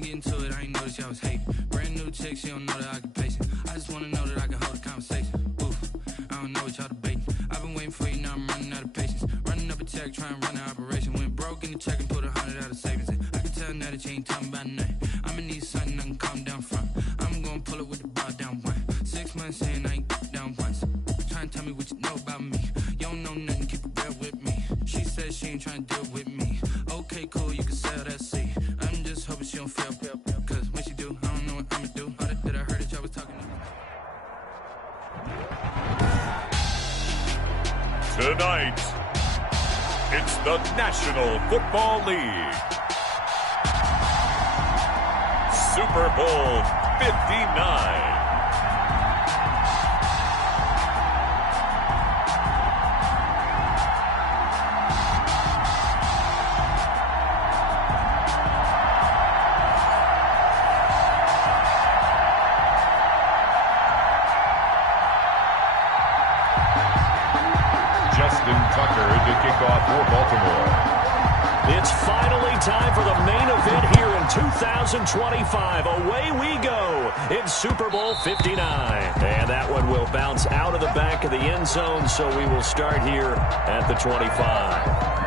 trying to get into it, I ain't noticed y'all was hating. Brand new chick, she don't know that I can pace it. I just wanna know that I can hold a conversation. Oof, I don't know what y'all debating. I've been waiting for you, now I'm running out of patience. Running up a check, trying to run an operation. Went broke in the check and put 100 out of savings in. I can tell now that you ain't talking about nothing. I'ma need something I can calm down from. I'm gonna pull it with the bar down one. 6 months in, I ain't down once. Trying to tell me what you know about me. You don't know nothing, keep it real with me. She said she ain't trying to deal with me. Okay, cool, you can sell that seat. I'm just hoping she don't fail. Cause when she do, I don't know what I'ma do. All that I heard that y'all was talking to me. Tonight, it's the National Football League. Super Bowl 59. For Baltimore. It's finally time for the main event here in 2025. Away we go. It's Super Bowl 59. And that one will bounce out of the back of the end zone, so we will start here at the 25.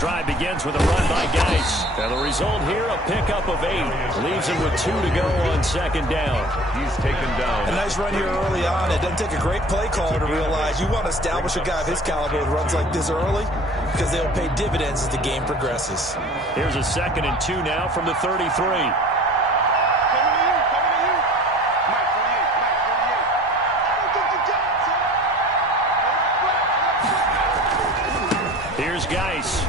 Drive begins with a run by Geis. And the result here, a pickup of 8. Leaves him with 2 to go on second down. He's taken down. A nice run here early on. It doesn't take a great play caller to realize you want to establish a guy of his caliber with runs like this early because they'll pay dividends as the game progresses. Here's a 2nd and 2 now from the 33. Here's Geis.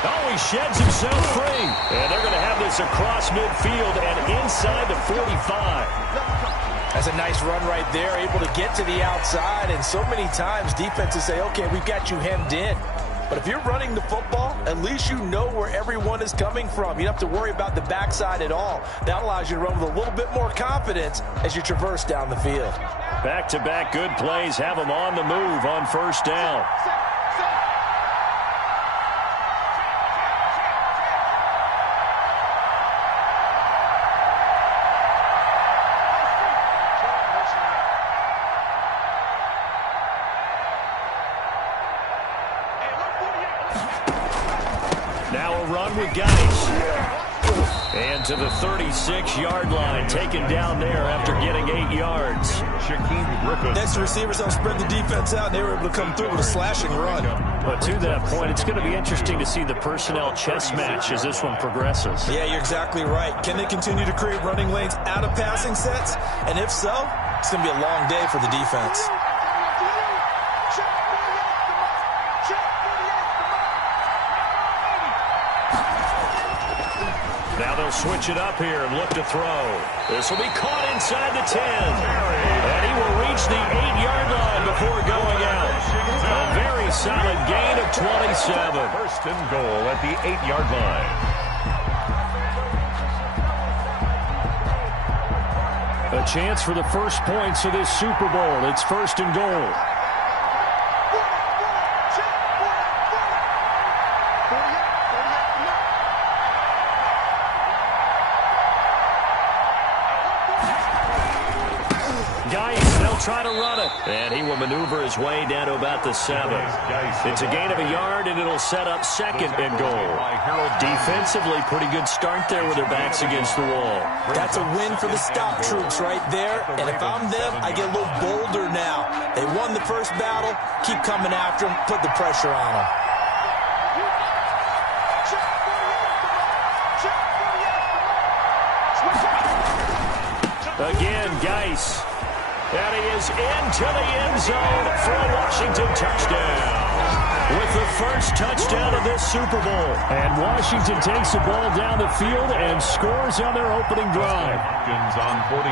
Oh, he sheds himself free. And they're going to have this across midfield and inside the 45. That's a nice run right there, able to get to the outside. And so many times defenses say, okay, we've got you hemmed in. But if you're running the football, at least you know where everyone is coming from. You don't have to worry about the backside at all. That allows you to run with a little bit more confidence as you traverse down the field. Back-to-back good plays have them on the move on first down. With Geis. And to the 36-yard line, taken down there after getting 8 yards. Next, the receivers helped spread the defense out, and they were able to come through with a slashing run. But to that point, it's going to be interesting to see the personnel chess match as this one progresses. Yeah, you're exactly right. Can they continue to create running lanes out of passing sets? And if so, it's going to be a long day for the defense. Now they'll switch it up here and look to throw. This will be caught inside the 10. And he will reach the 8-yard line before going out. A very solid gain of 27. First and goal at the 8-yard line. A chance for the first points of this Super Bowl. It's first and goal. Try to run it. And he will maneuver his way down to about the 7. It's a gain of a yard, and it'll set up second and goal. Defensively, pretty good start there with their backs against the wall. That's a win for the stop troops right there. And if I'm them, I get a little bolder now. They won the first battle. Keep coming after them. Put the pressure on them. Again, Geis. And he is into the end zone for a Washington touchdown. With the first touchdown of this Super Bowl. And Washington takes the ball down the field and scores on their opening drive.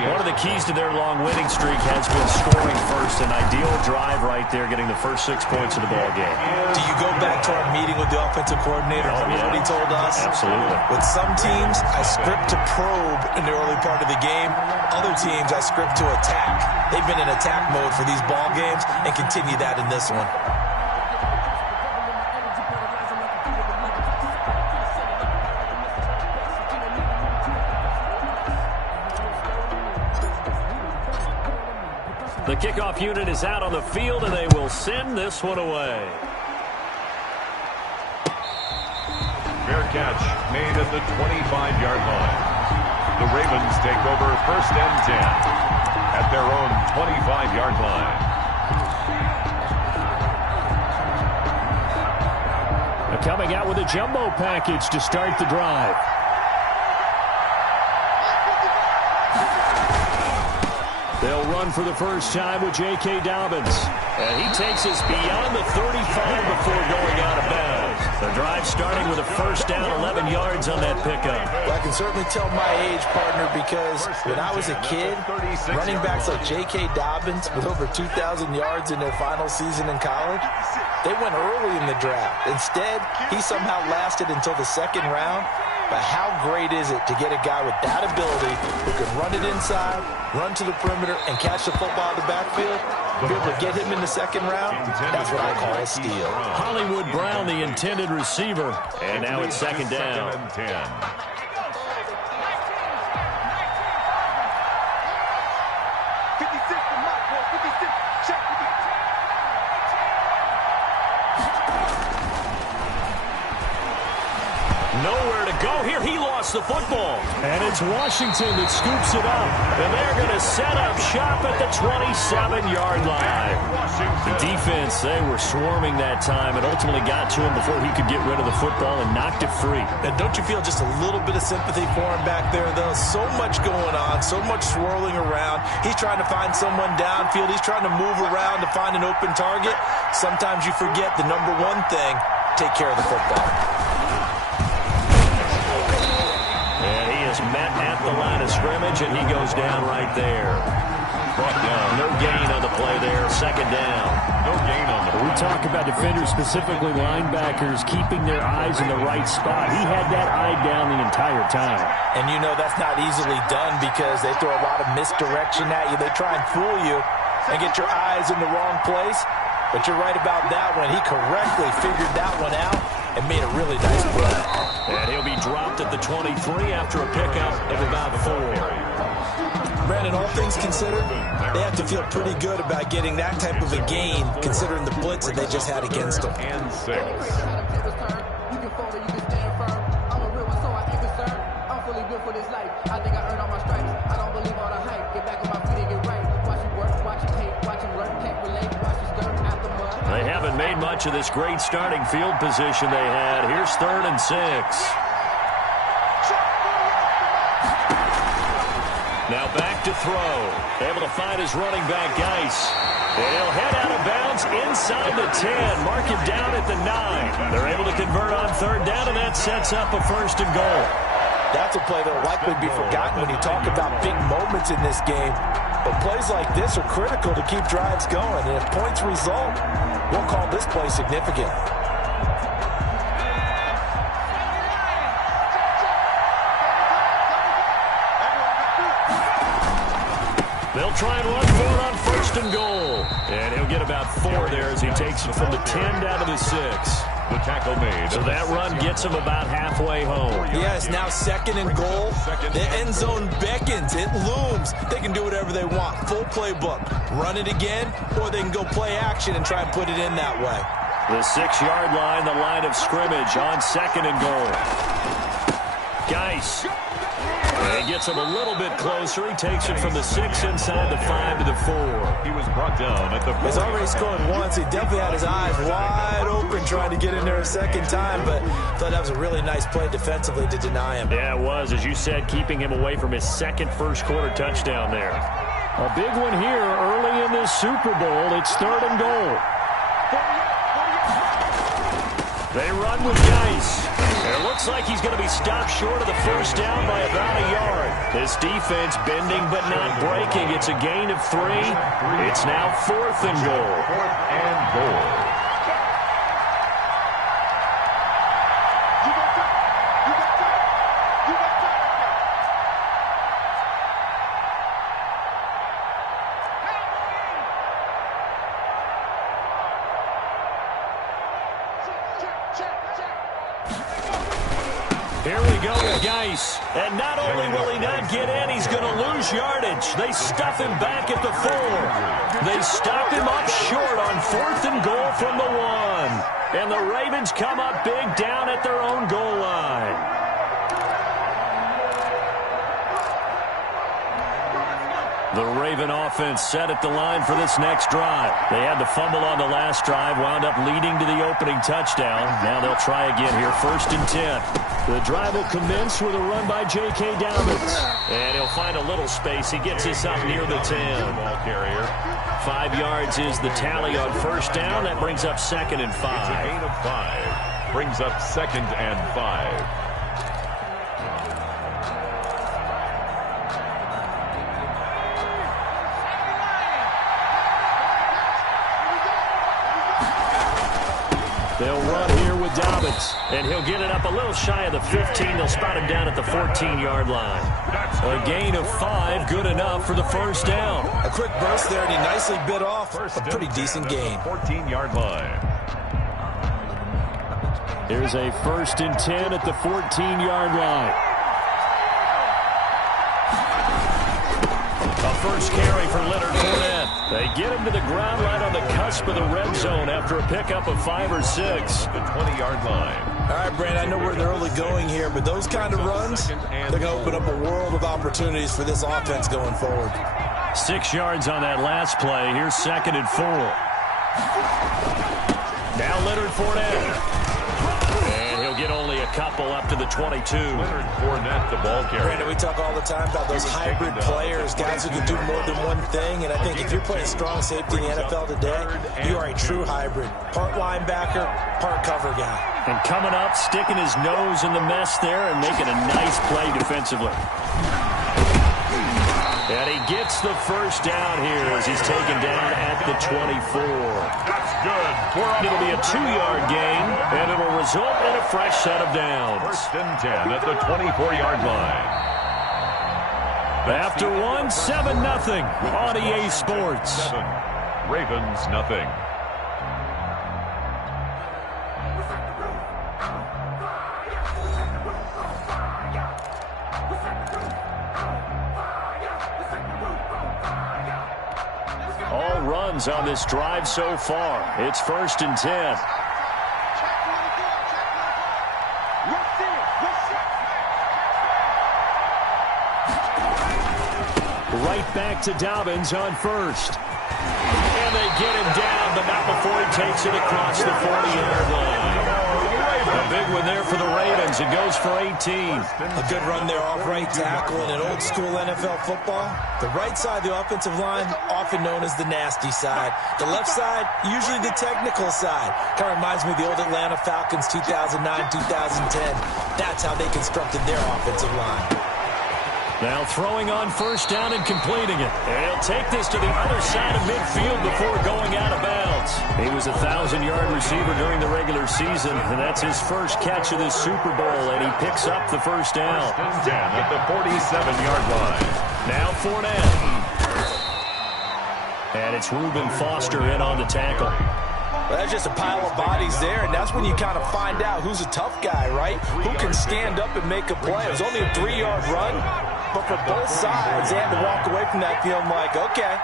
One of the keys to their long winning streak has been scoring first. An ideal drive right there, getting the first 6 points of the ball game. Do you go back to our meeting with the offensive coordinator? Yeah. What he told us? Absolutely. With some teams, I script to probe in the early part of the game. Other teams, I script to attack. They've been in attack mode for these ball games and continue that in this one. The kickoff unit is out on the field, and they will send this one away. Fair catch made at the 25-yard line. The Ravens take over 1st and 10 at their own 25-yard line. They're coming out with a jumbo package to start the drive. They'll run for the first time with J.K. Dobbins. And he takes us beyond the 35 before going out of bounds. The drive starting with a first down, 11 yards on that pickup. Well, I can certainly tell my age, partner, because when I was a kid, running backs like J.K. Dobbins with over 2,000 yards in their final season in college, they went early in the draft. Instead, he somehow lasted until the 2nd round. But how great is it to get a guy with that ability who can run it inside, run to the perimeter, and catch the football in the backfield? Be able to get him in the 2nd round, that's what I call a steal. Hollywood Brown, the intended receiver. And now it's 2nd down. 2nd and 10. Nowhere to go here. He lost the football. And it's Washington that scoops it up. And they're going to set up shop at the 27-yard line. The defense, they were swarming that time and ultimately got to him before he could get rid of the football and knocked it free. And don't you feel just a little bit of sympathy for him back there, though? So much going on, so much swirling around. He's trying to find someone downfield. He's trying to move around to find an open target. Sometimes you forget the number one thing, take care of the football. Met at the line of scrimmage, and he goes down right there. Brought down. No gain on the play there. 2nd down. No gain on the play. We talk about defenders, specifically linebackers, keeping their eyes in the right spot. He had that eye down the entire time. And you know that's not easily done because they throw a lot of misdirection at you. They try and fool you and get your eyes in the wrong place. But you're right about that one. He correctly figured that one out and made a really nice play. And he'll be dropped at the 23 after a pickup of about 4. Brandon, all things considered, they have to feel pretty good about getting that type of a gain considering the blitz that they just had against them. And 6. They haven't made much of this great starting field position they had. Here's 3rd and 6. Now back to throw. Able to find his running back, Geis. He'll head out of bounds inside the 10. Mark him down at the 9. They're able to convert on 3rd down, and that sets up a 1st and goal. That's a play that will likely be forgotten when you talk about big moments in this game. But plays like this are critical to keep drives going. And if points result, we'll call this play significant. They'll try and run for it on 1st and goal. And he'll get about 4 there as he takes it from the 10 down to the 6. The tackle made. So that run gets him about halfway home. Yeah, it's now 2nd and goal. The end zone beckons. It looms. They can do whatever they want. Full playbook. Run it again, or they can go play action and try and put it in that way. The 6-yard line, the line of scrimmage on 2nd and goal. Geis And he gets him a little bit closer. He takes it from the 6 inside the 5 to the 4. He was brought down at the 4. He's already scored once. He definitely had his eyes wide open trying to get in there a second time, but I thought that was a really nice play defensively to deny him. Yeah, it was, as you said, keeping him away from his second first-quarter touchdown there. A big one here early in this Super Bowl. It's 3rd and goal. They run with Geis. And it looks like he's going to be stopped short of the first down by about a yard. This defense bending but not breaking. It's a gain of 3. It's now 4th and goal. 4th and goal. Here we go with Geis. And not only will he not get in, he's going to lose yardage. They stuff him back at the 4. They stop him up short on 4th and goal from the 1. And the Ravens come up big down at their own goal line. The Raven offense set at the line for this next drive. They had the fumble on the last drive, wound up leading to the opening touchdown. Now they'll try again here, 1st and 10. The drive will commence with a run by J.K. Dobbins. And he'll find a little space. He gets us up near the 10. Ball carrier. 5 yards is the tally on first down. That brings up 2nd and 5. It's a gain of 5. Brings up 2nd and 5. They'll run here with Dobbins, and he'll get it up a little shy of the 15. They'll spot him down at the 14-yard line. A gain of 5, good enough for the first down. A quick burst there, and he nicely bit off a pretty decent gain. 14-yard line. Here's a 1st and 10 at the 14-yard line. A first carry for Leonard Fournette. They get him to the ground right on the cusp of the red zone after a pickup of 5 or 6. The 20-yard line. All right, Brand, I know we're in the early going here, but those kind of runs, they're going to open up a world of opportunities for this offense going forward. 6 yards on that last play. Here's 2nd and 4. Now Leonard Fournette. And he'll get only a couple up to the 22. Leonard Fournette, the ball carrier. Brandon, we talk all the time about those hybrid players, guys who can do more than one thing, and I think if you're playing strong safety in the NFL today, you are a true hybrid. Part linebacker, part cover guy. And coming up, sticking his nose in the mess there and making a nice play defensively. And he gets the first down here as he's taken down at the 24. That's good. It'll be a 2-yard gain, and it'll result in a fresh set of downs. 1st and 10 at the 24-yard line. After 7-0 on EA Sports. 7. Ravens, nothing. All runs on this drive so far. It's 1st and 10. Right back to Dobbins on 1st. And they get him down, but not before he takes it across the 40-yard line. A big one there for the Ravens. It goes for 18. A good run there off right tackle in an old-school NFL football. The right side of the offensive line, often known as the nasty side. The left side, usually the technical side. Kind of reminds me of the old Atlanta Falcons 2009, 2010. That's how they constructed their offensive line. Now throwing on first down and completing it. And he'll take this to the other side of midfield before going out of bounds. He was a 1,000-yard receiver during the regular season, and that's his first catch of this Super Bowl, and he picks up the first down. 1st and 10 at the 47-yard line. Now Fournette. And it's Reuben Foster in on the tackle. Well, that's just a pile of bodies there, and that's when you kind of find out who's a tough guy, right? Who can stand up and make a play. It was only a 3-yard run, but for both sides, they had to walk away from that feeling like, okay,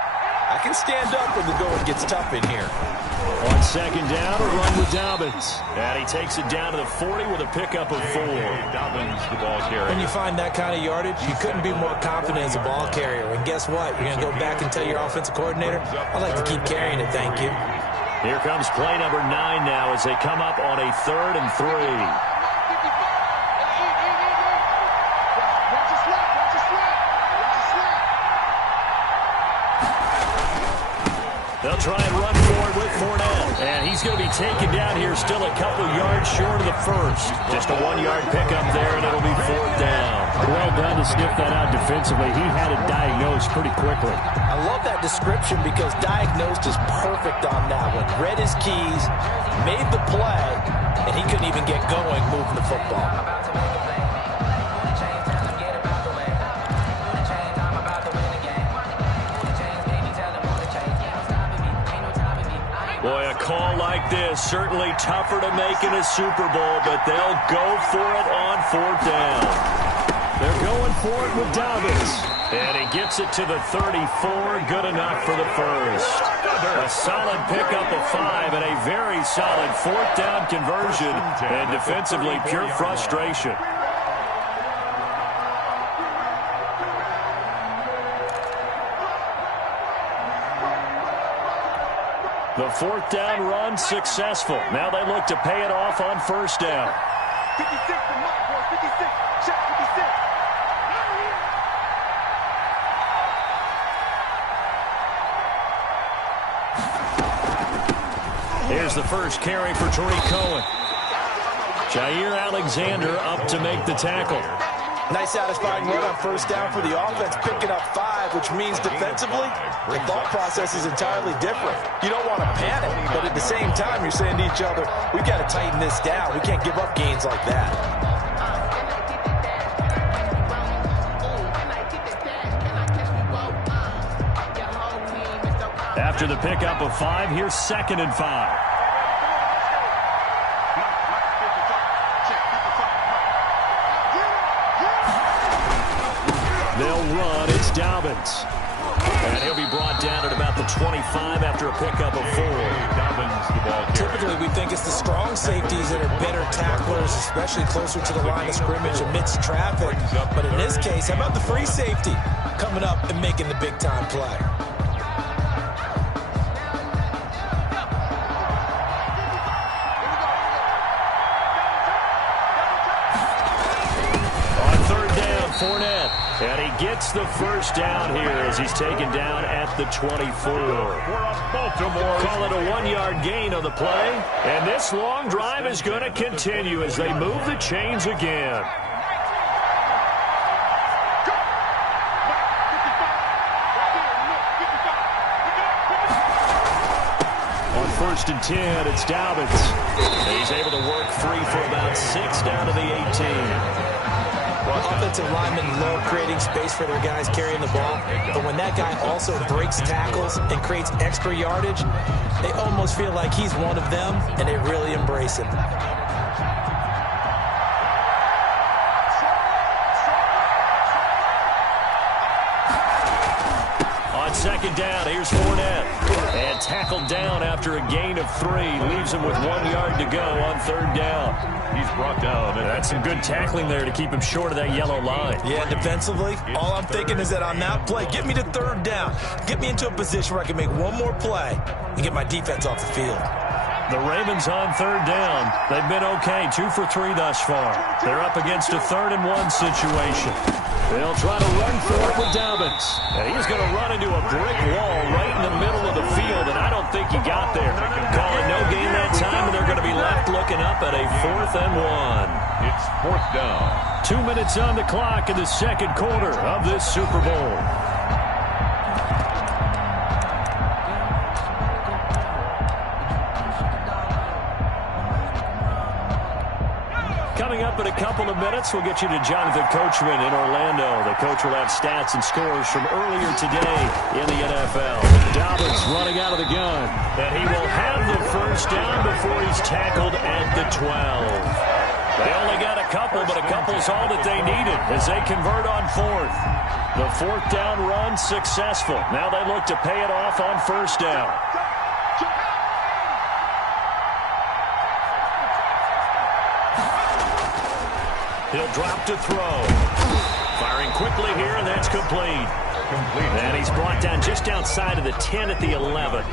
I can stand up when the going gets tough in here. On second down, a run with Dobbins. And he takes it down to the 40 with a pickup of 4. Dobbins, the ball carrier. When you find that kind of yardage, you couldn't be more confident as a ball carrier. And guess what? You're going to go back and tell your offensive coordinator, I'd like to keep carrying it, thank you. Here comes play number 9 now as they come up on a 3rd and 3. They'll try and run forward with Fournette. And he's going to be taken down here still a couple yards short of the first. Just a 1-yard pickup there, and it'll be 4th down. Well done to sniff that out defensively. He had it diagnosed pretty quickly. I love that description because diagnosed is perfect on that one. Read his keys, made the play, and he couldn't even get going moving the football. Boy, a call like this, certainly tougher to make in a Super Bowl, but they'll go for it on 4th down. They're going for it with Dobbins. And he gets it to the 34, good enough for the first. A solid pickup of 5 and a very solid 4th down conversion, and defensively pure frustration. The 4th down run successful. Now they look to pay it off on 1st down. 56 for Mike, boys. 56. Shot 56. Here's the first carry for Tariq Cohen. Jair Alexander up to make the tackle. Nice satisfying run on 1st down for the offense, picking up 5, which means defensively, the thought process is entirely different. You don't want to panic, but at the same time, you're saying to each other, we've got to tighten this down. We can't give up gains like that. After the pickup of 5, here's 2nd and 5. They'll run. It's Dobbins. And he'll be brought down at about the 25 after a pickup of 4. Dobbins, the ball carrier. Typically, we think it's the strong safeties that are better tacklers, especially closer to the line of scrimmage amidst traffic. But in this case, how about the free safety coming up and making the big-time play? On 3rd down, Fournette. And he gets the first down here as he's taken down at the 24. Baltimore. Call it a 1-yard gain on the play. And this long drive is going to continue as they move the chains again. On 1st and 10, it's Dobbins. And he's able to work free for about 6 down to the 18. Offensive linemen love creating space for their guys carrying the ball, but when that guy also breaks tackles and creates extra yardage, they almost feel like he's one of them, and they really embrace him. On 2nd down, here's Fournette. And tackled down after a gain of 3. Leaves him with 1 yard to go on 3rd down. He's brought down. That's some good tackling there to keep him short of that yellow line. Yeah, defensively, all I'm thinking is that on that play, get me to 3rd down. Get me into a position where I can make one more play and get my defense off the field. The Ravens on 3rd down. They've been okay, 2 for 3 thus far. They're up against a 3rd and 1 situation. They'll try to run for it with Dobbins. And he's going to run into a brick wall right in the middle of the field, and I don't think he got there. Calling no gain that time, and they're going to be left looking up at a 4th and 1. It's 4th down. 2 minutes on the clock in the 2nd quarter of this Super Bowl. Coming up in a couple of minutes, we'll get you to Jonathan Coachman in Orlando. The coach will have stats and scores from earlier today in the NFL. Dobbins running out of the gun. And he will have the first down before he's tackled at the 12. They only got a couple, but a couple's all that they needed as they convert on 4th. The fourth down run successful. Now they look to pay it off on first down. He'll drop to throw. Firing quickly here, and that's complete. And he's brought down just outside of the 10 at the 11.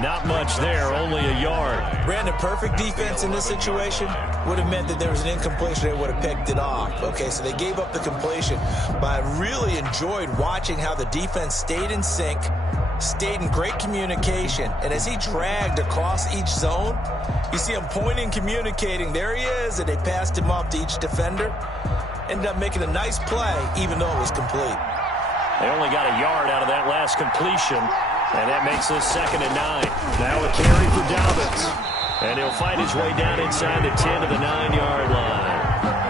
Not much there, only a yard. Brandon, perfect defense in this situation would have meant that there was an incompletion. They would have picked it off. Okay, so they gave up the completion. But I really enjoyed watching how the defense stayed in sync, stayed in great communication. And as he dragged across each zone, you see him pointing, communicating. There he is, and they passed him off to each defender. Ended up making a nice play, even though it was complete. They only got a yard out of that last completion, and that makes this 2nd and 9. Now a carry for Dobbins, and he'll find his way down inside the 10 to the 9-yard line.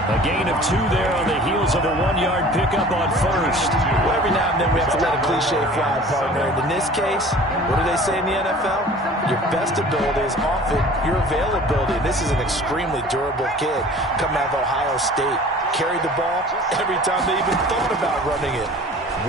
A gain of 2 there on the heels of a 1-yard pickup on first. Well, every now and then we have to let a cliche fly, partner. And in this case, what do they say in the NFL? Your best ability is often your availability. And this is an extremely durable kid coming out of Ohio State. Carried the ball every time they even thought about running it.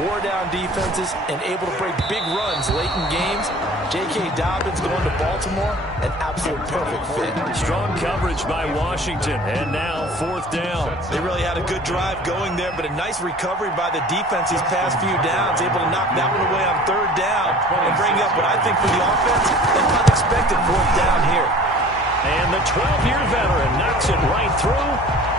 Wore down defenses and able to break big runs late in games. J.K. Dobbins going to Baltimore, an absolute perfect fit. Strong coverage by Washington, and now 4th down. They really had a good drive going there, but a nice recovery by the defense these past few downs, able to knock that one away on 3rd down and bring up what I think for the offense, an unexpected 4th down here. And the 12-year veteran knocks it right through,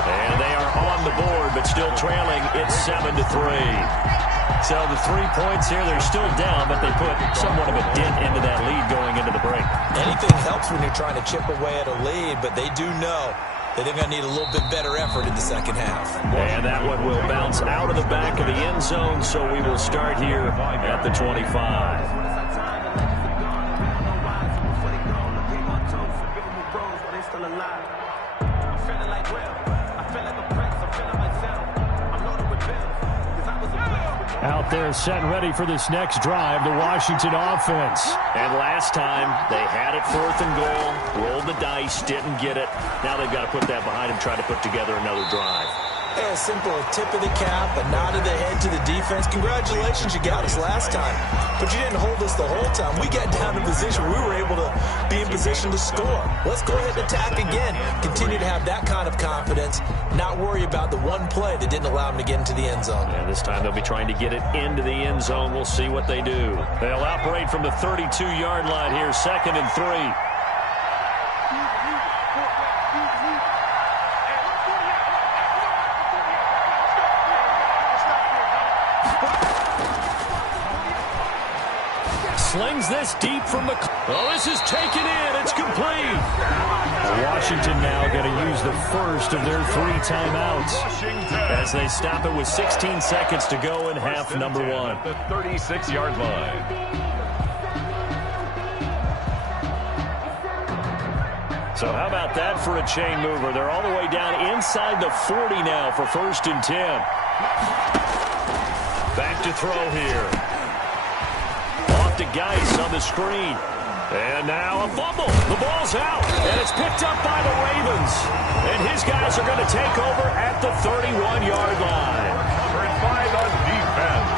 and they are on the board, but still trailing. It's 7-3. So the 3 points here, they're still down, but they put somewhat of a dent into that lead going into the break. Anything helps when you're trying to chip away at a lead, but they do know that they're going to need a little bit better effort in the second half. And that one will bounce out of the back of the end zone, so we will start here at the 25. Out there set and ready for this next drive, the Washington offense. And last time, they had it 4th and goal, rolled the dice, didn't get it. Now they've got to put that behind them, try to put together another drive. Yeah, a simple tip of the cap, a nod of the head to the defense. Congratulations, you got us last time. But you didn't hold us the whole time. We got down in position. We were able to be in position to score. Let's go ahead and attack again. Continue to have that kind of confidence. Not worry about the one play that didn't allow them to get into the end zone. And this time they'll be trying to get it into the end zone. We'll see what they do. They'll operate from the 32-yard line here, 2nd and 3. Slings this deep from the... Oh, this is taken in. It's complete. Washington now going to use the first of their 3 timeouts as they stop it with 16 seconds to go in half number 1. The 36-yard line. So how about that for a chain mover? They're all the way down inside the 40 now for 1st and 10. Back to throw here. To Geis on the screen. And now a fumble. The ball's out. And it's picked up by the Ravens. And his guys are going to take over at the 31-yard line. Covered by the defense.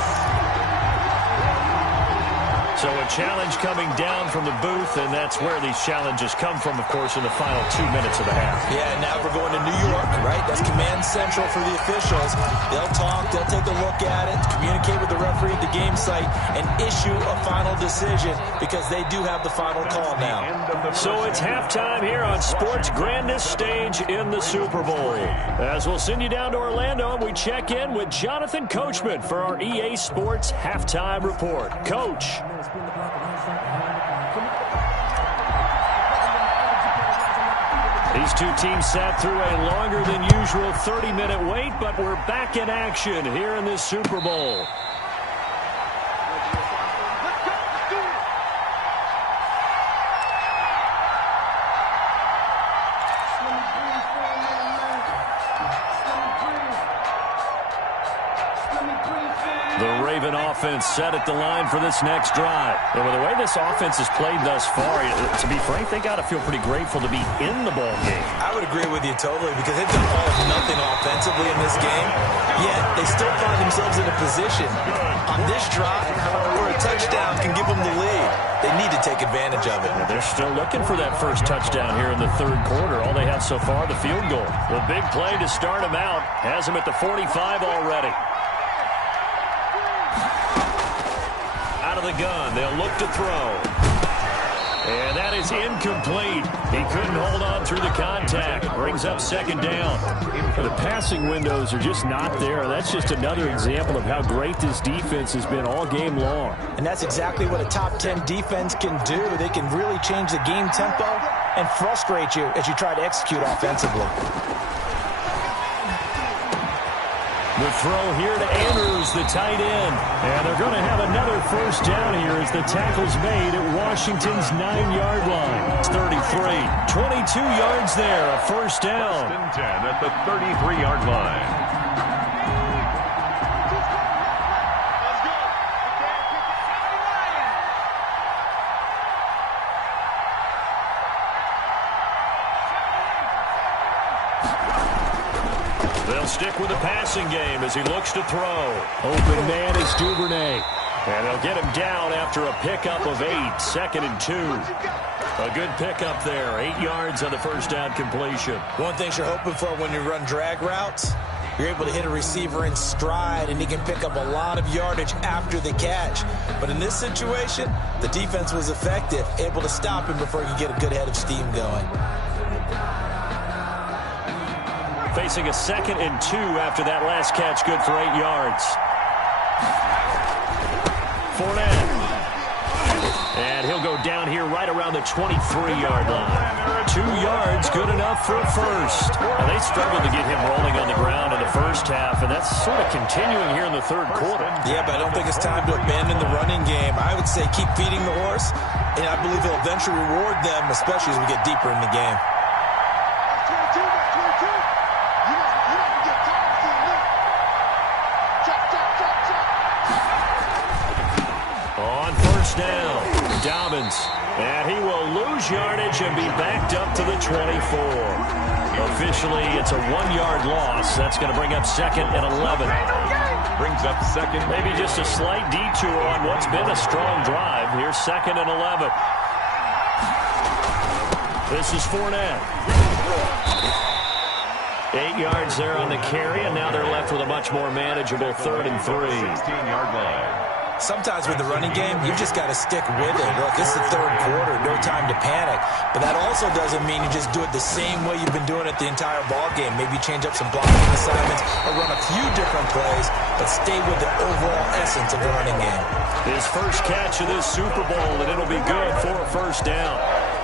So a challenge coming down from the booth, and that's where these challenges come from, of course, in the final 2 minutes of the half. Yeah, now we're going to New York, right? That's command central for the officials. They'll talk, they'll take a look at it, communicate with the referee at the game site, and issue a final decision because they do have the final call now. So it's halftime here on sports' grandest stage in the Super Bowl. As we'll send you down to Orlando, and we check in with Jonathan Coachman for our EA Sports Halftime Report. Coach. These two teams sat through a longer than usual 30-minute wait, but we're back in action here in this Super Bowl. The Raven offense set at the line for this next drive. And with the way this offense has played thus far, to be frank, they got to feel pretty grateful to be in the ball game. I would agree with you totally because they've done all or nothing offensively in this game, yet they still find themselves in a position on this drive where a touchdown can give them the lead. They need to take advantage of it. They're still looking for that first touchdown here in the third quarter. All they have so far, the field goal. The big play to start him out has him at the 45 already. Out of the gun, they'll look to throw. And that is incomplete. He couldn't hold on through the contact. Brings up second down. The passing windows are just not there. That's just another example of how great this defense has been all game long. And that's exactly what a top 10 defense can do. They can really change the game tempo and frustrate you as you try to execute offensively. The throw here to Andrews, the tight end. And they're going to have another first down here as the tackle's made at Washington's 9-yard line. It's 33. 22 yards there, a first down. First and 10 at the 33-yard line. They'll stick with the passing game as he looks to throw. Open man is Duvernay. And they'll get him down after a pickup of 8, 2nd and 2. A good pickup there, 8 yards on the first down completion. One thing you're hoping for when you run drag routes, you're able to hit a receiver in stride, and he can pick up a lot of yardage after the catch. But in this situation, the defense was effective, able to stop him before he could get a good head of steam going. Facing a 2nd and 2 after that last catch, good for 8 yards. Fournette. And he'll go down here right around the 23-yard line. 2 yards, good enough for a first. Now, they struggled to get him rolling on the ground in the first half, and that's sort of continuing here in the third quarter. Yeah, but I don't think it's time to abandon the running game. I would say keep feeding the horse, and I believe he'll eventually reward them, especially as we get deeper in the game. Down, Dobbins, and he will lose yardage and be backed up to the 24. Officially, it's a 1-yard loss. That's going to bring up 2nd and 11. Brings up 2nd. Maybe just a slight detour on what's been a strong drive. Here's 2nd and 11. This is Fournette. 8 yards there on the carry, and now they're left with a much more manageable 3rd and 3. 16-yard line. Sometimes with the running game, you've just got to stick with it. Look, it's the third quarter, no time to panic. But that also doesn't mean you just do it the same way you've been doing it the entire ball game. Maybe change up some blocking assignments or run a few different plays, but stay with the overall essence of the running game. His first catch of this Super Bowl, and it'll be good for a first down.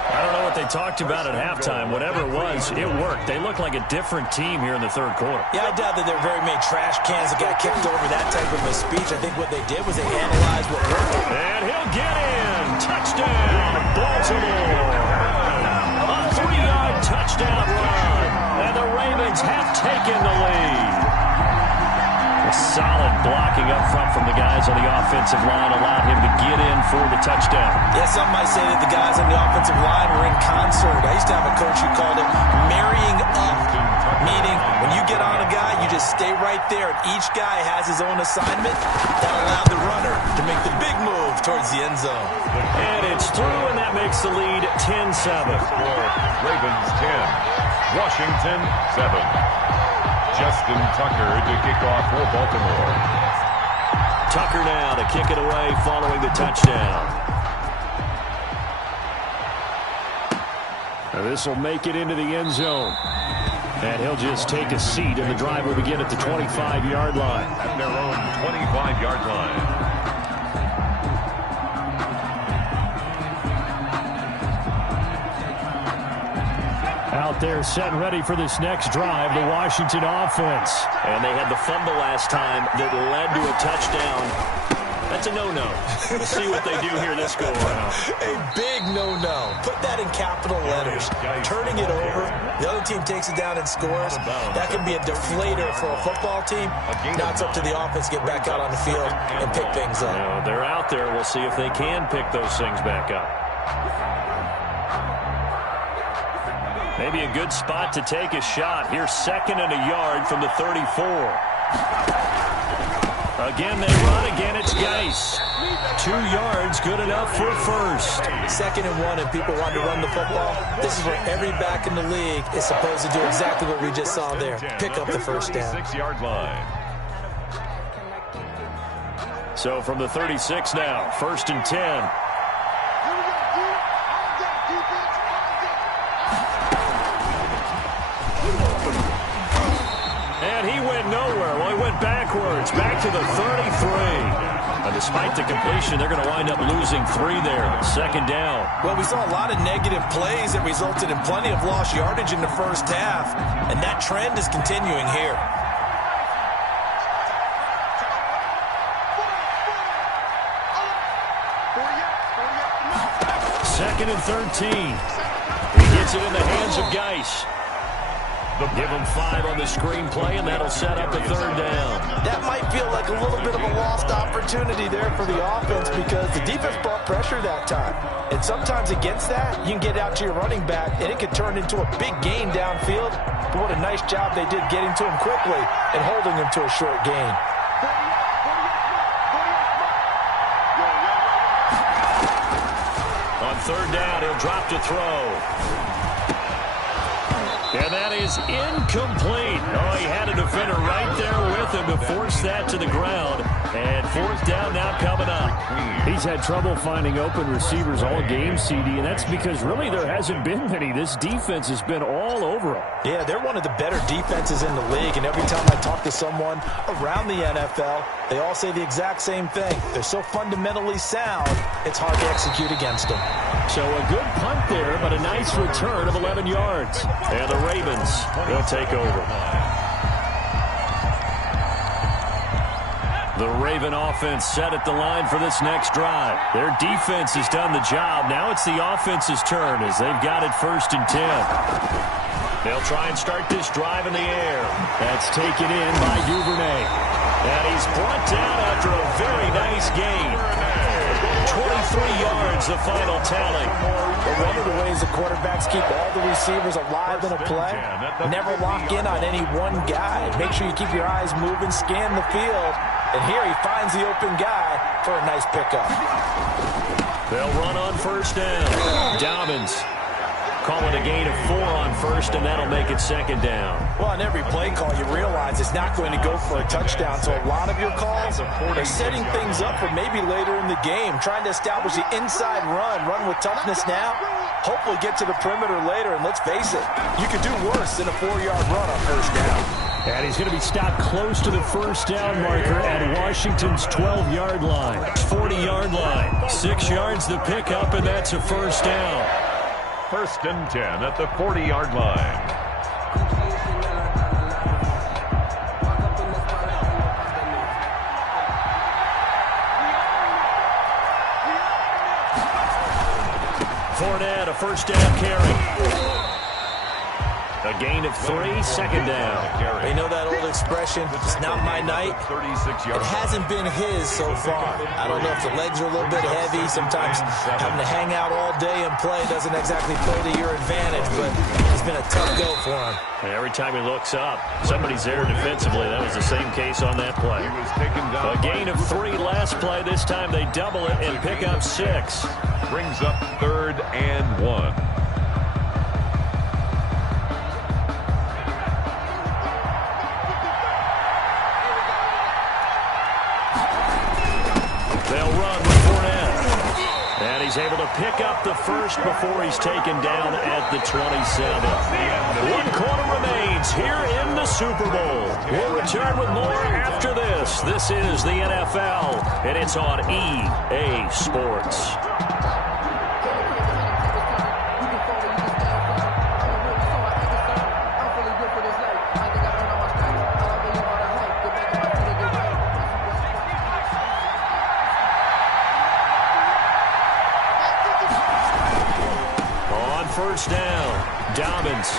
I don't know what they talked about at halftime. Whatever it was, it worked. They look like a different team here in the third quarter. Yeah, I doubt that there were very many trash cans that got kicked over, that type of a speech. I think what they did was they analyzed what worked. And he'll get in. Touchdown, Baltimore. A 3-yard touchdown run. And the Ravens have taken the lead. A solid blocking up front from the guys on the offensive line allowed him to get in for the touchdown. Yeah, some might say that the guys on the offensive line were in concert. I used to have a coach who called it marrying up, meaning when you get on a guy, you just stay right there, and each guy has his own assignment. That allowed the runner to make the big move towards the end zone. And it's through, and that makes the lead 10-7. Ravens 10, Washington 7. Justin Tucker to kick off for Baltimore. Tucker now to kick it away following the touchdown. Now this will make it into the end zone. And he'll just take a seat, and the drive will begin at the 25-yard line. At their own 25-yard line. Out there set and ready for this next drive, the Washington offense. And they had the fumble last time that led to a touchdown. That's a no-no. We'll see what they do here this go-around. A big no-no. Put that in capital letters. Turning it over The other team takes it down and scores. That can be a deflator for a football team. Now it's up to the offense to get back out on the field and pick things up. They're out there. We'll see if they can pick those things back up. Maybe a good spot to take a shot. Here's 2nd and a yard from the 34. Again, they run. Again, it's Geis. 2 yards, good enough for a first. 2nd and 1, and people want to run the football. This is where every back in the league is supposed to do exactly what we just saw there. Pick up the first down. 6-yard line. So from the 36 now, 1st and 10. And he went nowhere. Well, he went backwards, back to the 33. And despite the completion, they're going to wind up losing 3 there. 2nd down. Well, we saw a lot of negative plays that resulted in plenty of lost yardage in the first half, and that trend is continuing here. Second and 13. He gets it in the hands of Geis. Give him 5 on the screen play, and that'll set up a 3rd down. That might feel like a little bit of a lost opportunity there for the offense because the defense brought pressure that time. And sometimes against that, you can get out to your running back, and it could turn into a big gain downfield. But what a nice job they did getting to him quickly and holding him to a short gain. On 3rd down, he'll drop to throw. And that is incomplete. Oh, he had a defender right there with him to force that to the ground. And 4th down now coming up. He's had trouble finding open receivers all game, CD, and that's because really there hasn't been many. This defense has been all over him. Yeah, they're one of the better defenses in the league, and every time I talk to someone around the NFL, they all say the exact same thing. They're so fundamentally sound, it's hard to execute against them. So a good punt there, but a nice return of 11 yards. And the Ravens will take over. The Raven offense set at the line for this next drive. Their defense has done the job. Now it's the offense's turn as they've got it 1st and 10. They'll try and start this drive in the air. That's taken in by Duvernay. And he's brought down after a very nice gain. 23 yards, the final tally. But one of the ways the quarterbacks keep all the receivers alive in a play, never lock in on any one guy. Make sure you keep your eyes moving, scan the field, and here he finds the open guy for a nice pickup. They'll run on 1st down. Dobbins calling a gain of 4 on 1st, and that'll make it 2nd down. Well, on every play call, you realize it's not going to go for a touchdown, so a lot of your calls are setting things up for maybe later in the game, trying to establish the inside run with toughness now, hopefully get to the perimeter later, and let's face it, you could do worse than a 4-yard run on 1st down. And he's going to be stopped close to the 1st down marker at Washington's 12-yard line. 40-yard line. 6 yards the pickup, and that's a 1st down. 1st and 10 at the 40-yard line. Fournette, a 1st down carry. A gain of 3, 2nd down. You know that old expression, it's not my night? It hasn't been his so far. I don't know if the legs are a little bit heavy. Sometimes having to hang out all day and play doesn't exactly play to your advantage, but it's been a tough go for him. And every time he looks up, somebody's there defensively. That was the same case on that play. A gain of 3 last play. This time they double it and pick up 6. Brings up 3rd and 1. They'll run with Fournette. And he's able to pick up the 1st before he's taken down at the 27. 1 quarter remains here in the Super Bowl. We'll return with more after this. This is the NFL, and it's on EA Sports. First down, Dobbins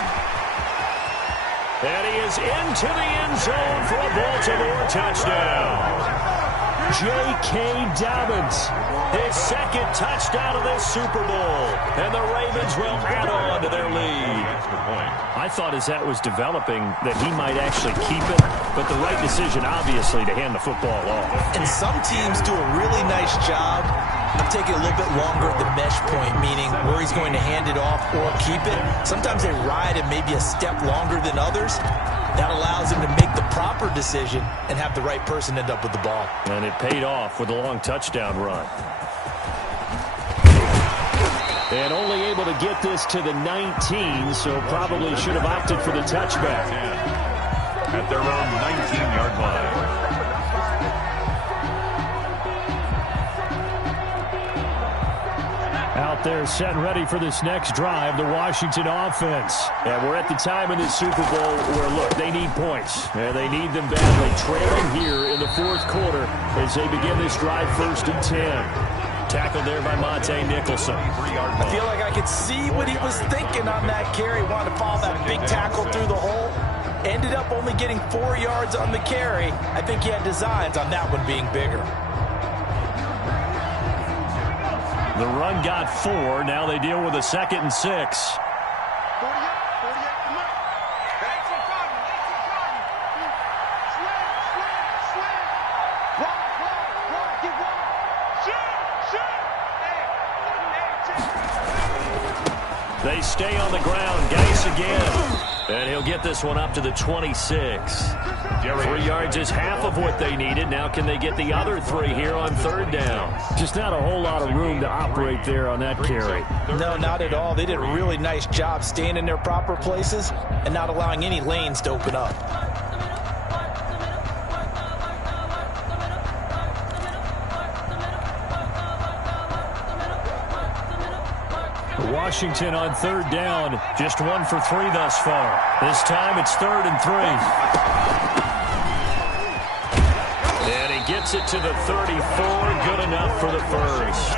And he is into the end zone for a Baltimore touchdown. J.K. Dobbins, his second touchdown of this Super Bowl. And the Ravens will add on to their lead. I thought as that was developing that he might actually keep it, but the right decision, obviously, to hand the football off. And some teams do a really nice job of taking a little bit longer at the mesh point, meaning where he's going to hand it off or keep it. Sometimes they ride it maybe a step longer than others. That allows him to make the proper decision and have the right person end up with the ball. And it paid off with a long touchdown run. And only able to get this to the 19, so probably should have opted for the touchback. At their own 19-yard line. Out there set and ready for this next drive, the Washington offense. And we're at the time in this Super Bowl where, look, they need points. And they need them badly. Trailing here in the fourth quarter as they begin this drive 1st and 10. Tackled there by Monte Nicholson. I feel like I could see what he was thinking on that carry. Wanted to follow that big tackle through the hole. Ended up only getting 4 yards on the carry. I think he had designs on that one being bigger. The run got 4. Now they deal with a 2nd and 6. They stay on the ground. Geis again. And he'll get this one up to the 26. 3 yards is half of what they needed. Now can they get the other 3 here on 3rd down? Just not a whole lot of room to operate there on that carry. No, not at all. They did a really nice job staying in their proper places and not allowing any lanes to open up. Washington on 3rd down, just 1 for 3 thus far. This time it's 3rd and 3. And he gets it to the 34, good enough for the first.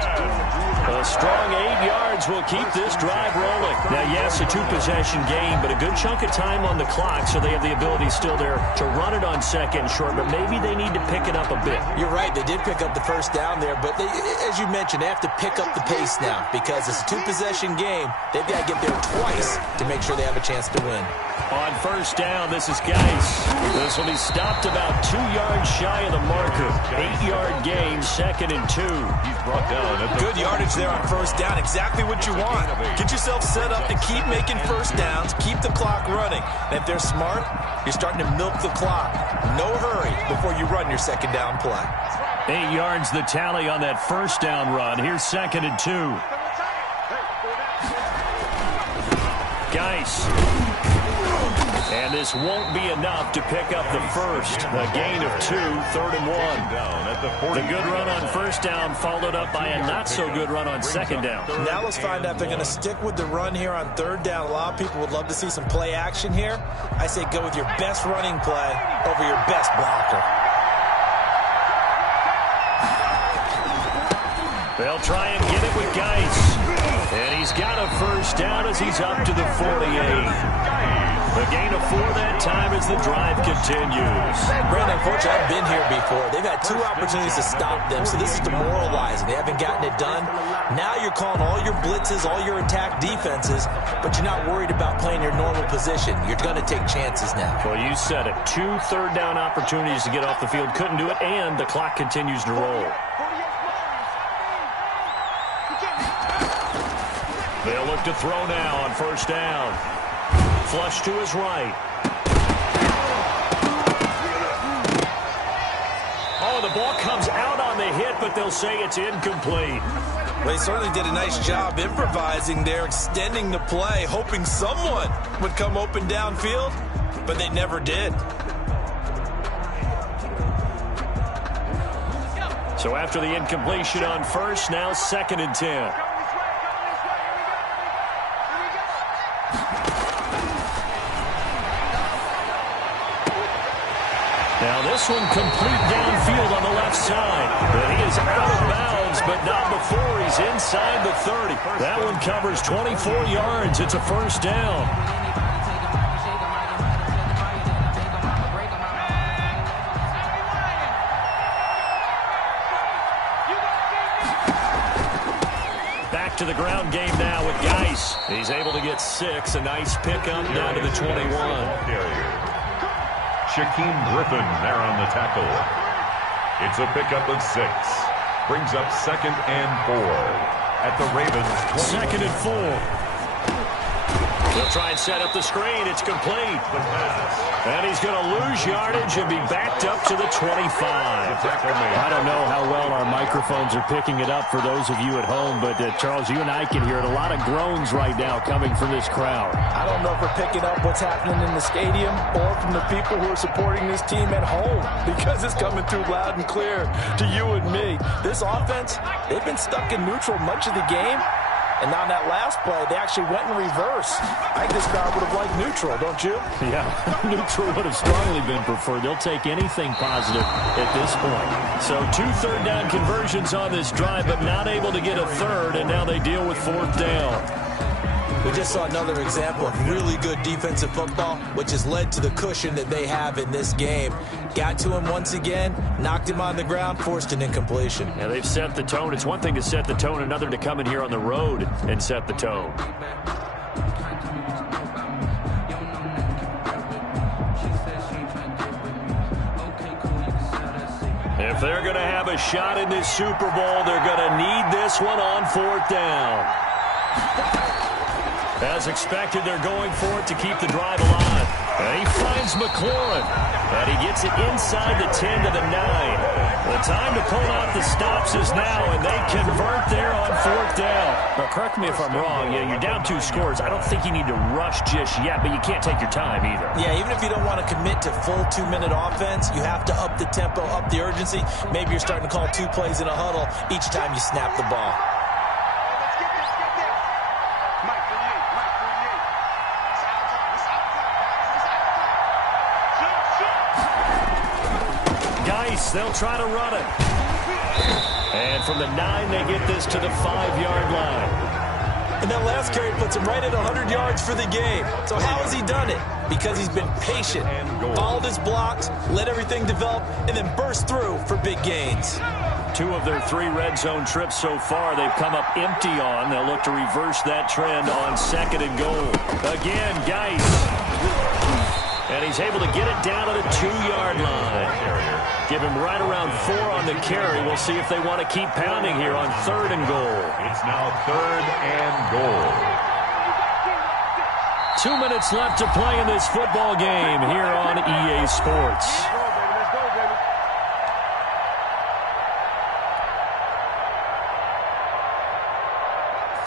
A strong 8 yards will keep this drive rolling. Now, yes, a 2-possession game, but a good chunk of time on the clock, so they have the ability still there to run it on 2nd and short, but maybe they need to pick it up a bit. You're right. They did pick up the first down there, but they, as you mentioned, they have to pick up the pace now because it's a 2-possession game. They've got to get there twice to make sure they have a chance to win. On 1st down, this is Geis. This will be stopped about 2 yards shy of the marker. 8-yard gain, 2nd and 2. He's brought down. Good yardage there on 1st down. Exactly what you want. Get yourself set up to keep making 1st downs, keep the clock running. And if they're smart, you're starting to milk the clock. No hurry before you run your 2nd down play. 8 yards the tally on that 1st down run. Here's 2nd and 2. Geis. And this won't be enough to pick up the first. A gain of 2, 3rd and 1. The good run on 1st down followed up by a not-so-good run on 2nd down. Now let's find out if they're going to stick with the run here on 3rd down. A lot of people would love to see some play action here. I say go with your best running play over your best blocker. They'll try and get it with Geis. And he's got a 1st down as he's up to the 48. A gain of 4 that time as the drive continues. Brandon, unfortunately, I've been here before. They've had 2 opportunities to stop them, so this is demoralizing. They haven't gotten it done. Now you're calling all your blitzes, all your attack defenses, but you're not worried about playing your normal position. You're going to take chances now. Well, you said it. 2 3rd down opportunities to get off the field. Couldn't do it, and the clock continues to roll. They'll look to throw now on 1st down. Flush to his right. Oh, the ball comes out on the hit, but they'll say it's incomplete. Well, he certainly did a nice job improvising there, extending the play, hoping someone would come open downfield, but they never did. So after the incompletion on 1st, now 2nd and 10. Now this one complete downfield on the left side. But he is out of bounds, but not before he's inside the 30. That one covers 24 yards. It's a 1st down. ground game now with Geis. He's able to get 6. A nice pickup down to the 21. Shaquem Griffin there on the tackle. It's a pickup of 6. Brings up 2nd and 4 at the Ravens' 20. 2nd and 4. They'll try and set up the screen. It's complete. And he's going to lose yardage and be backed up to the 25. I don't know how well our microphones are picking it up for those of you at home, but Charles, you and I can hear it. A lot of groans right now coming from this crowd. I don't know if we're picking up what's happening in the stadium or from the people who are supporting this team at home, because it's coming through loud and clear to you and me. This offense, they've been stuck in neutral much of the game. And on that last play, they actually went in reverse. I think this crowd would have liked neutral, don't you? Yeah, neutral would have strongly been preferred. They'll take anything positive at this point. So 2 third-down conversions on this drive, but not able to get a third, and now they deal with 4th down. We just saw another example of really good defensive football, which has led to the cushion that they have in this game. Got to him once again, knocked him on the ground, forced an incompletion. Yeah, they've set the tone. It's one thing to set the tone, another to come in here on the road and set the tone. If they're going to have a shot in this Super Bowl, they're going to need this one on 4th down. As expected, they're going for it to keep the drive alive. And he finds McLaurin. And he gets it inside the 10 to the 9. The time to pull out the stops is now, and they convert there on 4th down. Now, correct me if I'm wrong. Yeah, you're down 2 scores. I don't think you need to rush just yet, but you can't take your time either. Yeah, even if you don't want to commit to full 2-minute offense, you have to up the tempo, up the urgency. Maybe you're starting to call 2 plays in a huddle each time you snap the ball. They'll try to run it. And from the 9, they get this to the 5-yard line. And that last carry puts him right at 100 yards for the game. So how has he done it? Because he's been patient, followed his blocks, let everything develop, and then burst through for big gains. 2 of their 3 red zone trips so far, they've come up empty on. They'll look to reverse that trend on 2nd and goal. Again, Geis. And he's able to get it down to the 2-yard line. Give him right around 4 on the carry. We'll see if they want to keep pounding here on 3rd and goal. It's now 3rd and goal. 2 minutes left to play in this football game here on EA Sports.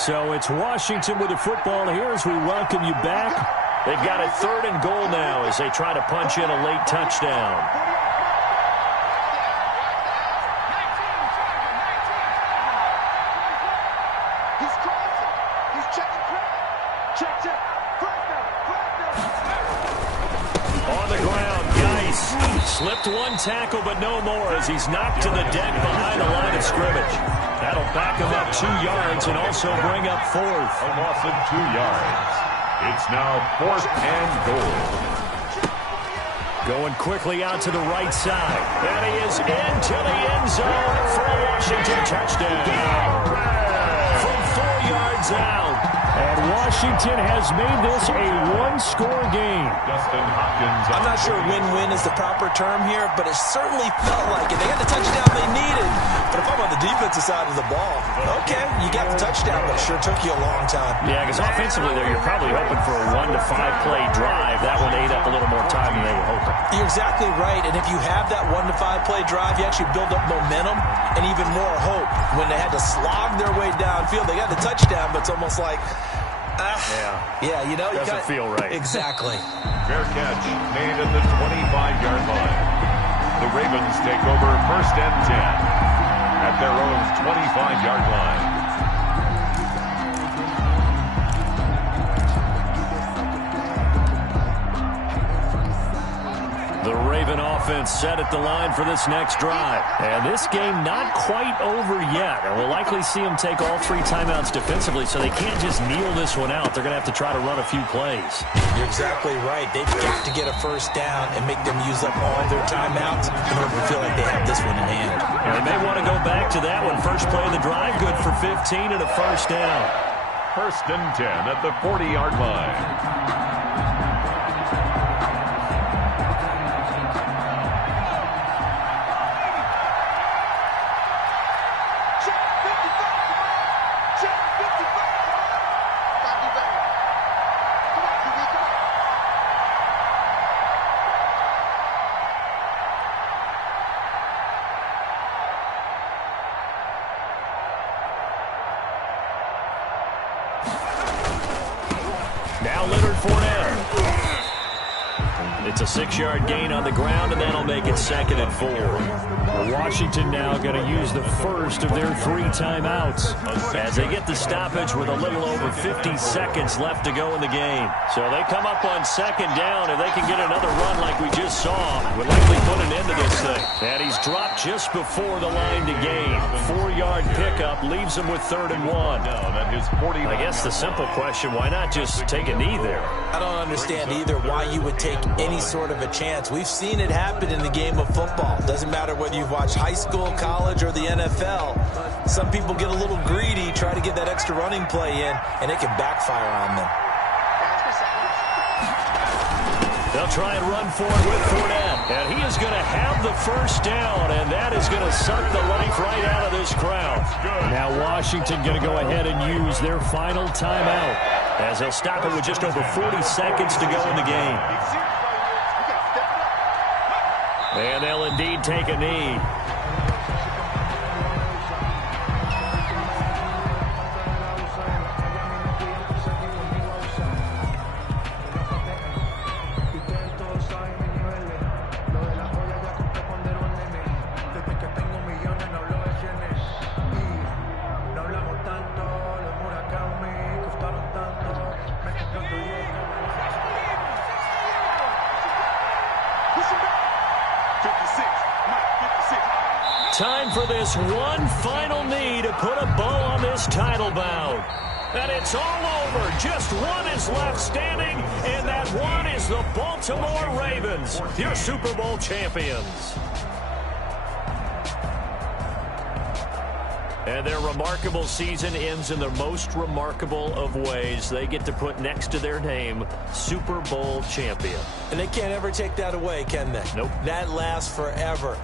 So it's Washington with the football here as we welcome you back. They've got a 3rd and goal now as they try to punch in a late touchdown. On the ground, Geis slipped 1 tackle, but no more as he's knocked to the deck behind the line of scrimmage. That'll back him up 2 yards and also bring up 4th. A loss of 2 yards. It's now 4th and goal. Going quickly out to the right side. And he is into the end zone for a Washington touchdown. From 4 yards out. And Washington has made this a 1-score game. Justin Hopkins. I'm not sure win-win is the proper term here, but it certainly felt like it. They got the touchdown they needed. But if I'm on the defensive side of the ball, okay, you got the touchdown, but it sure took you a long time. Yeah, because offensively there, you're probably hoping for a 1 to 5 play drive. That one ate up a little more time than they were hoping. You're exactly right, and if you have that 1 to 5 play drive, you actually build up momentum and even more hope. When they had to slog their way downfield, they got the touchdown, but it's almost like, yeah, you know, you doesn't feel right. Exactly. Fair catch made at the 25-yard line. The Ravens take over 1st and 10 at their own 25-yard line. The Raven offense set at the line for this next drive. And this game not quite over yet. And we'll likely see them take all 3 timeouts defensively, so they can't just kneel this one out. They're going to have to try to run a few plays. You're exactly right. They've got to get a 1st down and make them use up all their timeouts in order to feel like they have this one in hand. And they may want to go back to that one. First play of the drive, good for 15 and a 1st down. First and 10 at the 40-yard line. Now Leonard Fournette. It's a 6-yard gain on the ground, and that'll make it 2nd and 4. Washington now going to use the first of their 3 timeouts as they get the stoppage with a little over 50 seconds left to go in the game. So they come up on 2nd down. If they can get another run like we just saw, would likely put an end to this thing. And he's dropped just before the line to gain. 4-yard pickup leaves him with 3rd and 1. I guess the simple question, why not just take a knee there? I don't understand either why you would take any sort of a chance. We've seen it happen in the game of football. Doesn't matter whether you've watched high school, college, or the NFL. Some people get a little greedy, try to get that extra running play in, and it can backfire on them. They'll try and run for it with Fournette. And he is going to have the first down, and that is going to suck the life right out of this crowd. Now Washington going to go ahead and use their final timeout as they'll stop it with just over 40 seconds to go in the game. And they'll indeed take a knee. Time for this one final knee to put a bow on this title bout. And it's all over. Just one is left standing, and that one is the Baltimore Ravens, your Super Bowl champions. And their remarkable season ends in the most remarkable of ways. They get to put next to their name, Super Bowl champion. And they can't ever take that away, can they? Nope. That lasts forever.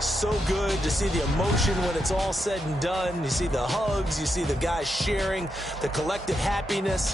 So good to see the emotion when it's all said and done. You see the hugs, you see the guys sharing, the collective happiness.